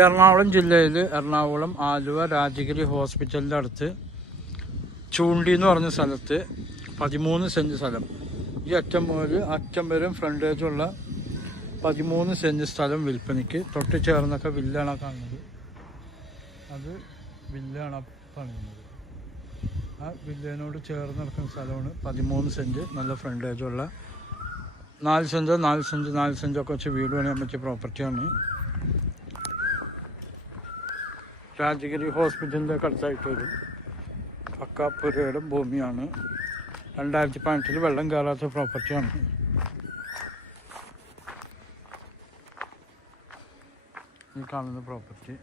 എറണാകുളം ജില്ലയിൽ എറണാകുളം ആലുവ രാജഗിരി ഹോസ്പിറ്റലിൻ്റെ അടുത്ത് ചൂണ്ടി എന്ന് പറഞ്ഞ സ്ഥലത്ത് 13 സെൻറ്റ് സ്ഥലം, ഈ അറ്റം മുതൽ അറ്റം വരും ഫ്രണ്ടേജുള്ള 13 സെൻറ്റ് സ്ഥലം വിൽപ്പനയ്ക്ക്. തൊട്ട് ചേർന്നൊക്കെ വില്ലാണ് കാണുന്നത്. അത് വില്ലാണ് പണിയുന്നത്. ആ വില്ലിനോട് ചേർന്ന് നടക്കുന്ന സ്ഥലമാണ് 13 സെൻറ്റ്, നല്ല ഫ്രണ്ടേജുള്ള 4 സെൻറ്റൊക്കെ വെച്ച് വീട് പണിയാൻ പറ്റിയ പ്രോപ്പർട്ടിയാണ്. രാജഗിരി ഹോസ്പിറ്റലിൻ്റെ അടുത്തായിട്ട് വരും. പക്കാപ്പുരയുടെ ഭൂമിയാണ്. 2018 വെള്ളം കയറാത്ത പ്രോപ്പർട്ടിയാണ്. ഈ കാണുന്ന പ്രോപ്പർട്ടി